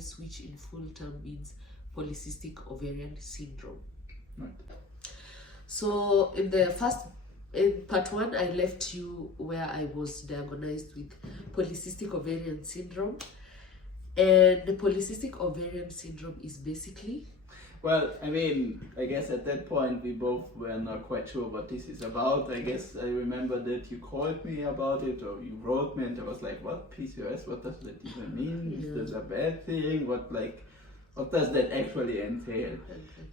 PCOS, which in full term means polycystic ovarian syndrome. Right. So in part 1, I left you where I was diagnosed with polycystic ovarian syndrome. And the polycystic ovarian syndrome is basically... Well, I mean, I guess at that point we both were not quite sure what this is about. I guess I remember that you called me about it, or you wrote me, and I was like, what, PCOS, what does that even mean? Is this a bad thing? What does that actually entail?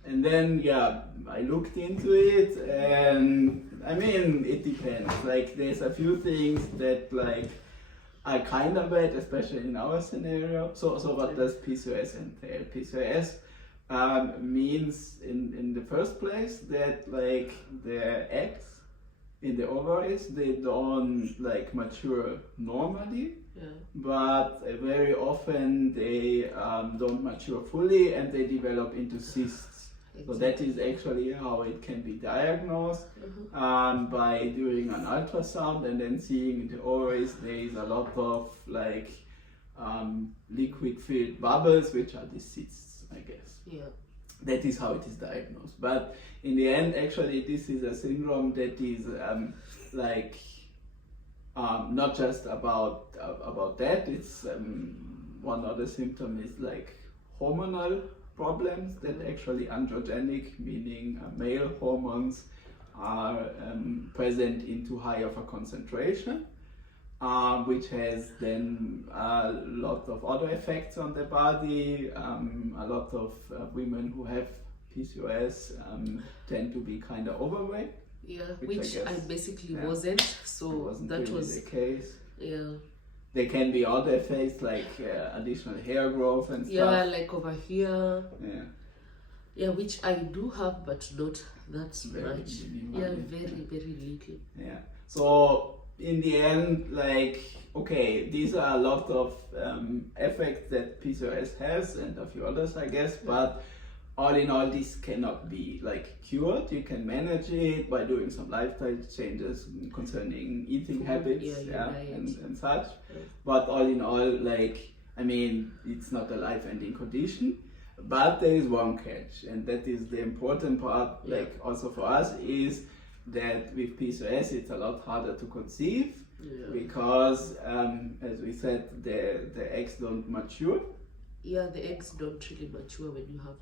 And then, yeah, I looked into it, and I mean, it depends. Like, there's a few things that, like, are kind of bad, especially in our scenario. So what does PCOS entail? PCOS means in the first place that, like, the eggs in the ovaries, they don't, like, mature normally. But very often they don't mature fully, and they develop into cysts. So that is actually how it can be diagnosed, by doing an ultrasound and then seeing in the ovaries there is a lot of, like, liquid filled bubbles, which are the cysts, I guess. That is how it is diagnosed. But in the end, actually, this is a syndrome that is not just about that. It's one other symptom is like hormonal problems that actually androgenic, meaning male hormones are present in too high of a concentration, which has then a lot of other effects on the body. A lot of women who have PCOS tend to be kind of overweight. Which I basically wasn't, so that really was the case. There can be other effects like additional hair growth and stuff. Like over here. Which I do have, but not that much. Very little. So in the end, like, okay, these are a lot of effects that PCOS has, and a few others, I guess, but all in all, this cannot be, like, cured. You can manage it by doing some lifestyle changes concerning eating habits and such. But all in all, like, I mean, it's not a life-ending condition. But there is one catch, and that is the important part, like, also for us, is that with PCOS it's a lot harder to conceive, because, as we said, the eggs don't mature. The eggs don't really mature when you have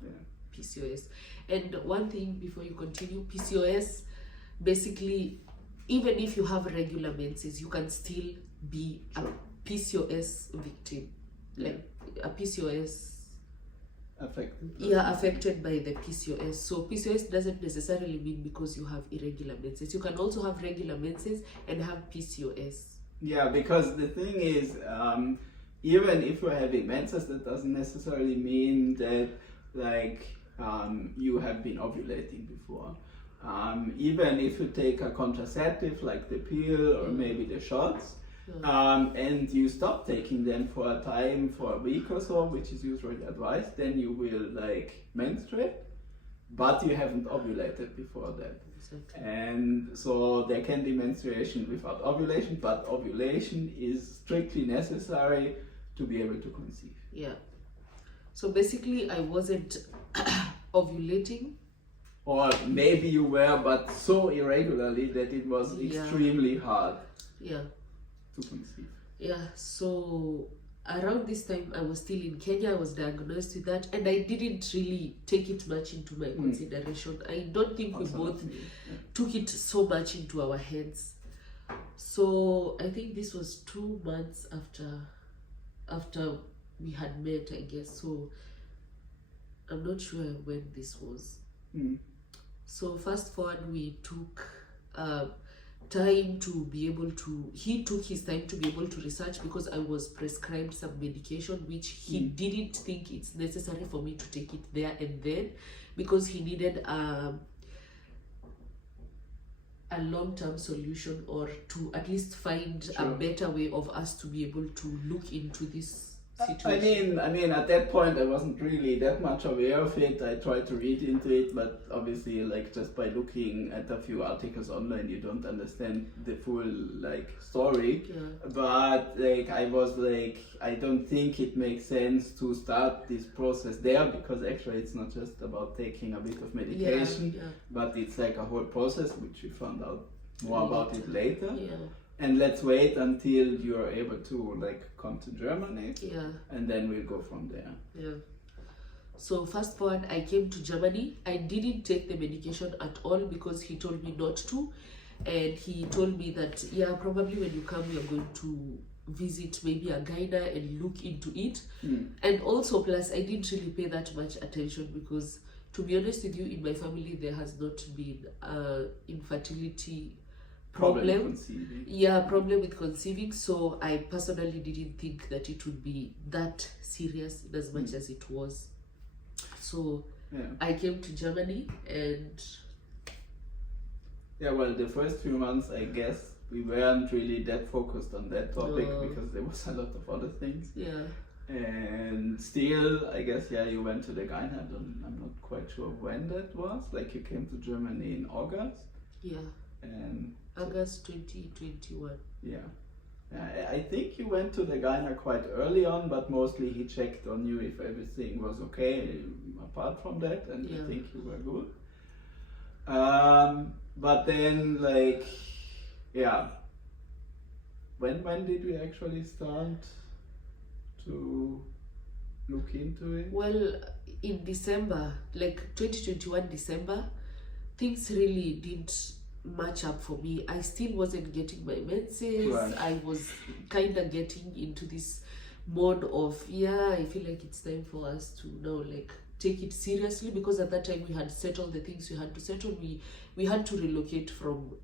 PCOS. And one thing before you continue, PCOS, basically, even if you have regular menses, you can still be a PCOS victim. Like a PCOS affected by the PCOS. So PCOS doesn't necessarily mean because you have irregular menses. You can also have regular menses and have PCOS. Because the thing is, even if you're having menses, that doesn't necessarily mean that, like, you have been ovulating before. Even if you take a contraceptive like the pill or maybe the shots, and you stop taking them for a time, for a week or so, which is usually advised, then you will, like, menstruate, but you haven't ovulated before that. And so there can be menstruation without ovulation, but ovulation is strictly necessary to be able to conceive. So basically I wasn't ovulating. Or maybe you were, but so irregularly that it was extremely hard to conceive. So around this time I was still in Kenya. I was diagnosed with that, and I didn't really take it much into my consideration. I don't think we both took it so much into our heads. So I think this was 2 months after we had met, I guess. So I'm not sure when this was. So fast forward, we took time to be able to, he took his time to be able to research, because I was prescribed some medication which he didn't think it's necessary for me to take it there and then, because he needed a long-term solution, or to at least find a better way of us to be able to look into this situation? I mean, at that point, I wasn't really that much aware of it. I tried to read into it, but obviously, like, just by looking at a few articles online, you don't understand the full, like, story. Yeah. But, like, I was like, I don't think it makes sense to start this process there, because actually it's not just about taking a bit of medication, but it's like a whole process, which we found out more about it later. Yeah. And let's wait until you're able to, like, come to Germany. Yeah. And then we'll go from there. Yeah. So first point, I came to Germany. I didn't take the medication at all because he told me not to. And he told me that, yeah, probably when you come, you're going to visit maybe a gynae and look into it. And also, plus, I didn't really pay that much attention because, to be honest with you, in my family, there has not been infertility problem with conceiving, so I personally didn't think that it would be that serious in as much as it was. So I came to Germany, and well, the first few months, I guess we weren't really that focused on that topic because there was a lot of other things. And still, I guess, you went to the gynae. I'm not quite sure when that was. Like, you came to Germany in August. And August 2021. I think you went to the gynae quite early on, but mostly he checked on you if everything was okay apart from that, and I think you were good. But then, like, when did we actually start to look into it? Well, in December, like 2021 December, things really didn't match up for me. I still wasn't getting my menses. I was kind of getting into this mode of I feel like it's time for us to now, like, take it seriously, because at that time we had settled the things we had to settle. We had to relocate from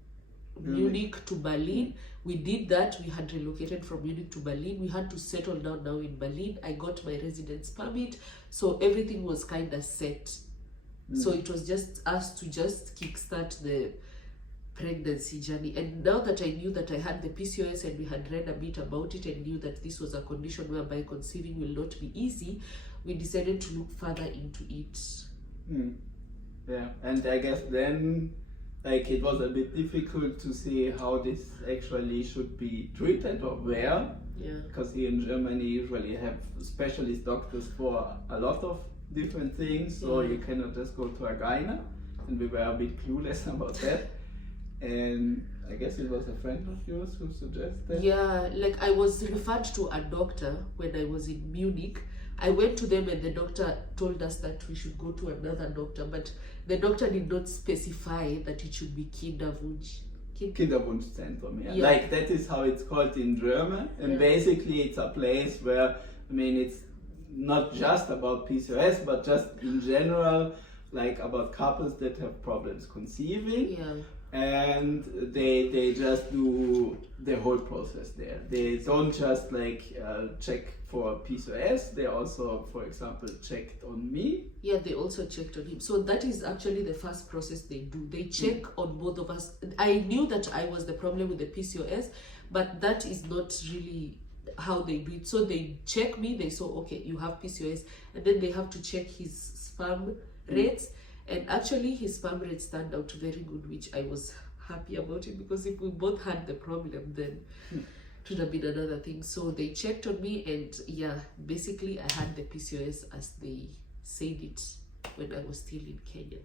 Munich to Berlin. We did that. We had relocated from Munich to Berlin. We had to settle down now in Berlin. I got my residence permit, so everything was kind of set. So it was just us to just kickstart the pregnancy journey. And now that I knew that I had the PCOS and we had read a bit about it and knew that this was a condition whereby conceiving will not be easy, we decided to look further into it. And I guess then, like, it was a bit difficult to see how this actually should be treated or where. Because here in Germany you usually have specialist doctors for a lot of different things, so you cannot just go to a gynae, and we were a bit clueless about that. And I guess it was a friend of yours who suggested. Like, I was referred to a doctor when I was in Munich. I went to them and the doctor told us that we should go to another doctor, but the doctor did not specify that it should be Kinderwunschzentrum. Like, that is how it's called in German. And basically it's a place where, I mean, it's not just about PCOS, but just in general, like, about couples that have problems conceiving. And they just do the whole process there. They don't just, like, check for PCOS. They also, for example, checked on me. They also checked on him. So that is actually the first process they do. They check on both of us. I knew that I was the problem with the PCOS, but that is not really how they do it. So they check me. They say, okay, you have PCOS, and then they have to check his sperm rates. And actually his sperm rates turned out very good, which I was happy about it, because if we both had the problem, then it would have been another thing. So they checked on me, and basically I had the PCOS as they said it when I was still in Kenya.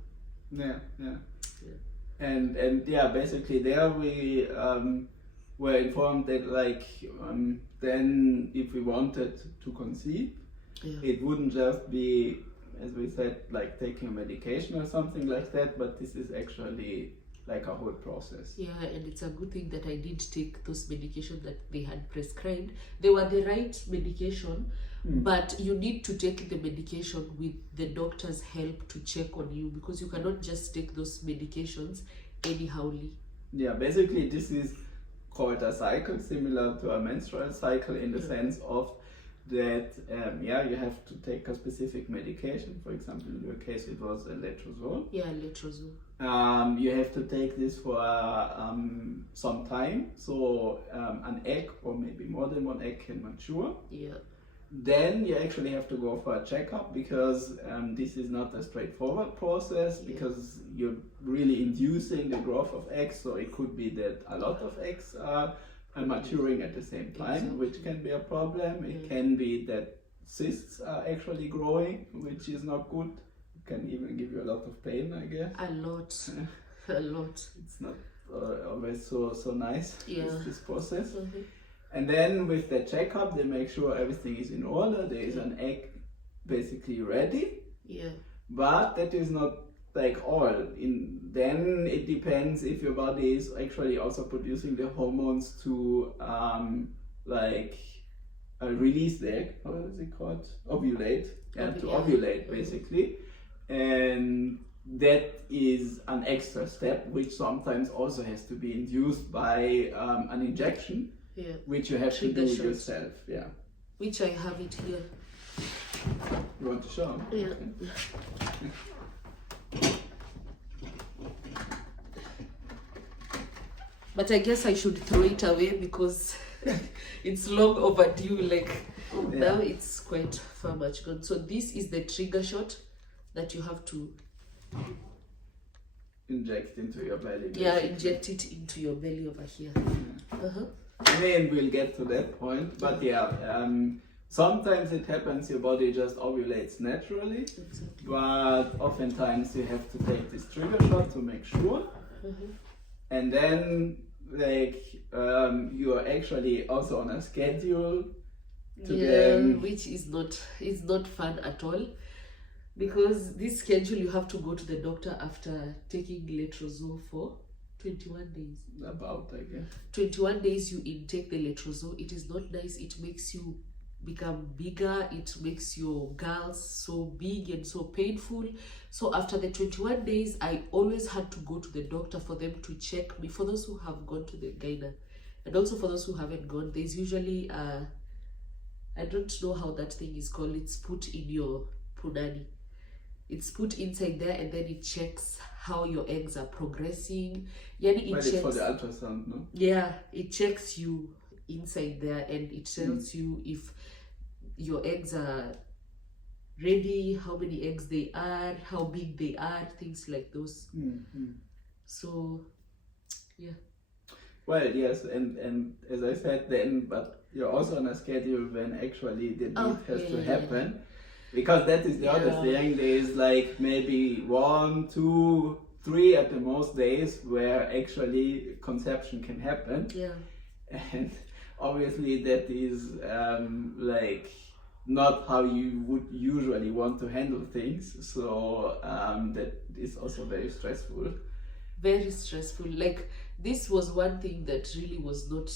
And basically there we were informed that, like, then if we wanted to conceive, it wouldn't just be, as we said, like taking a medication or something like that, but this is actually like a whole process. And it's a good thing that I did take those medications that they had prescribed. They were the right medication, but you need to take the medication with the doctor's help to check on you, because you cannot just take those medications anyhowly. Basically this is called a cycle, similar to a menstrual cycle, in the sense of that you have to take a specific medication. For example, in your case it was a letrozole. Letrozole. You have to take this for some time, so an egg or maybe more than one egg can mature. then you actually have to go for a checkup, because this is not a straightforward process, because you're really inducing the growth of eggs. So it could be that a lot of eggs are maturing at the same time, which can be a problem. It can be that cysts are actually growing, which is not good. It can even give you a lot of pain, I guess. A lot. A lot. It's not always so nice, this process. Mm-hmm. And then with the checkup, they make sure everything is in order. There is an egg basically ready. Yeah. But that is not like all. Then it depends if your body is actually also producing the hormones to release the egg. How is it called? Ovulate. Yeah, to ovulate basically. And that is an extra step, which sometimes also has to be induced by an injection. Yeah. Which you have to do yourself, Which I have it here. You want to show? Yeah. Okay. But I guess I should throw it away because it's long overdue. Now it's quite far much gone. So this is the trigger shot that you have to inject into your belly. Basically. Yeah, inject it into your belly over here. I mean, we'll get to that point, but sometimes it happens your body just ovulates naturally, but oftentimes you have to take this trigger shot to make sure, and then you are actually also on a schedule to which is not fun at all, because this schedule you have to go to the doctor after taking letrozole for 21 days. About, I guess. 21 days you intake the letrozole. It is not nice. It makes you become bigger. It makes your girls so big and so painful. So after the 21 days, I always had to go to the doctor for them to check me. For those who have gone to the gyna, and also for those who haven't gone, there's usually I don't know how that thing is called. It's put in your punani. It's put inside there, and then it checks how your eggs are progressing. It's for the ultrasound, no? Yeah, it checks you inside there, and it tells you if your eggs are ready, how many eggs they are, how big they are, things like those. So, yeah. Well, yes, and as I said then, but you're also on a schedule when actually the deed has to happen. Because that is the other thing. There is maybe 1, 2, 3 at the most days where actually conception can happen. Yeah. And obviously that is not how you would usually want to handle things. So that is also very stressful. Very stressful. This was one thing that really was not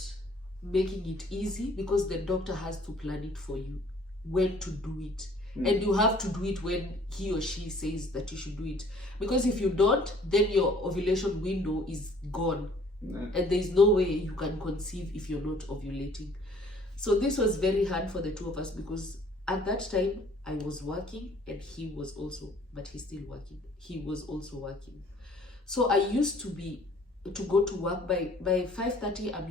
making it easy, because the doctor has to plan it for you, when to do it. And you have to do it when he or she says that you should do it. Because if you don't, then your ovulation window is gone. And there's no way you can conceive if you're not ovulating. So this was very hard for the two of us, because at that time I was working and he was also, but he's still working. He was also working. So I used to go to work by 5:30. I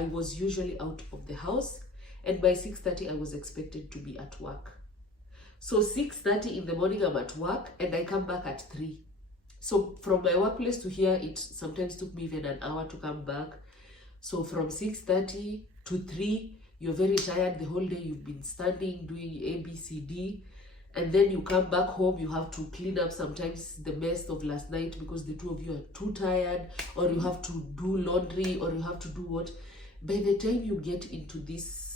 was usually out of the house. And by 6:30, I was expected to be at work. So 6:30 in the morning, I'm at work, and I come back at 3. So from my workplace to here, it sometimes took me even an hour to come back. So from 6:30 to 3, you're very tired the whole day. You've been standing, doing A, B, C, D. And then you come back home, you have to clean up sometimes the mess of last night because the two of you are too tired, or you have to do laundry, or you have to do what. By the time you get into this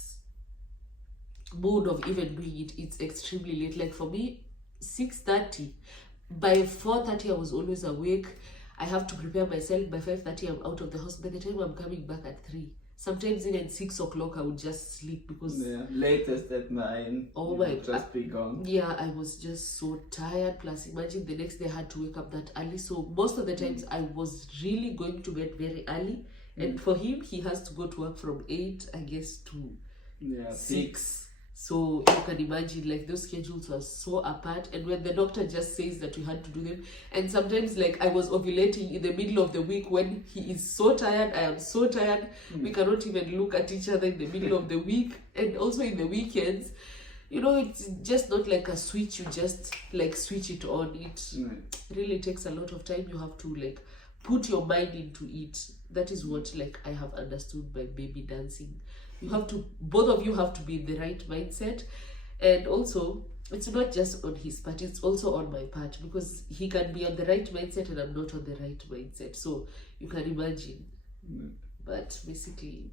mood of even doing it, it's extremely late. For me, 6:30. By 4:30, I was always awake. I have to prepare myself. By 5:30, I'm out of the house. By the time I'm coming back at 3, sometimes even 6 o'clock, I would just sleep because latest at 9. Oh my! Just be gone. Yeah, I was just so tired. Plus, imagine the next day I had to wake up that early. So most of the times I was really going to bed very early. And for him, he has to go to work from 8, I guess, to 6. So you can imagine, like, those schedules were so apart, and when the doctor just says that we had to do them, and sometimes, like, I was ovulating in the middle of the week when he is so tired, I am so tired, we cannot even look at each other in the middle of the week, and also in the weekends. You know, it's just not like a switch, you just like switch it on. It really takes a lot of time. You have to like put your mind into it. That is what like I have understood by baby dancing. You have to, both of you have to be in the right mindset. And also, it's not just on his part, it's also on my part, because he can be on the right mindset and I'm not on the right mindset. So you can imagine. But basically,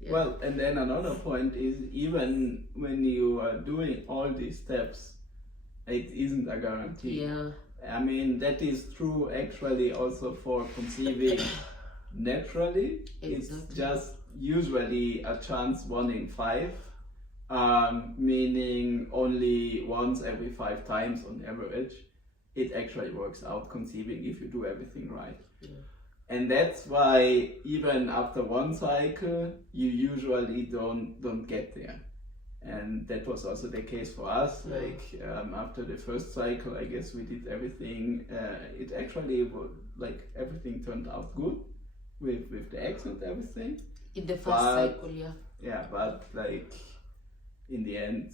yeah. Well, and then another point is, even when you are doing all these steps, it isn't a guarantee. Yeah. I mean, that is true actually also for conceiving naturally. Exactly. It's just usually a chance 1 in 5, meaning only once every 5 times on average it actually works out conceiving if you do everything right. Yeah. And that's why even after 1 cycle you usually don't get there. And that was also the case for us. Yeah. Like after the first cycle, I guess we did everything. It actually like everything turned out good with the eggs and everything. In the first cycle, yeah. Yeah, but like in the end,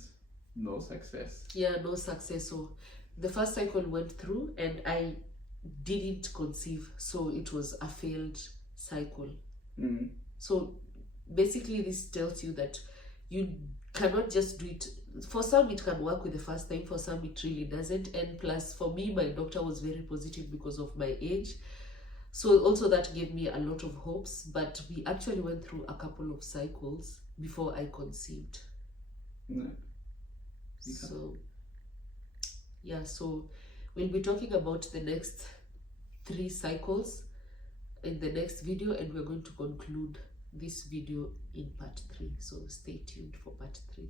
no success. Yeah, no success. So the first cycle went through and I didn't conceive, so it was a failed cycle. So basically this tells you that you cannot just do it. For some it can work with the first time, for some it really doesn't. And plus for me, my doctor was very positive because of my age, so also that gave me a lot of hopes. But we actually went through a couple of cycles before I conceived. So yeah, so we'll be talking about the next 3 cycles in the next video, and we're going to conclude this video in part 3. So stay tuned for part 3.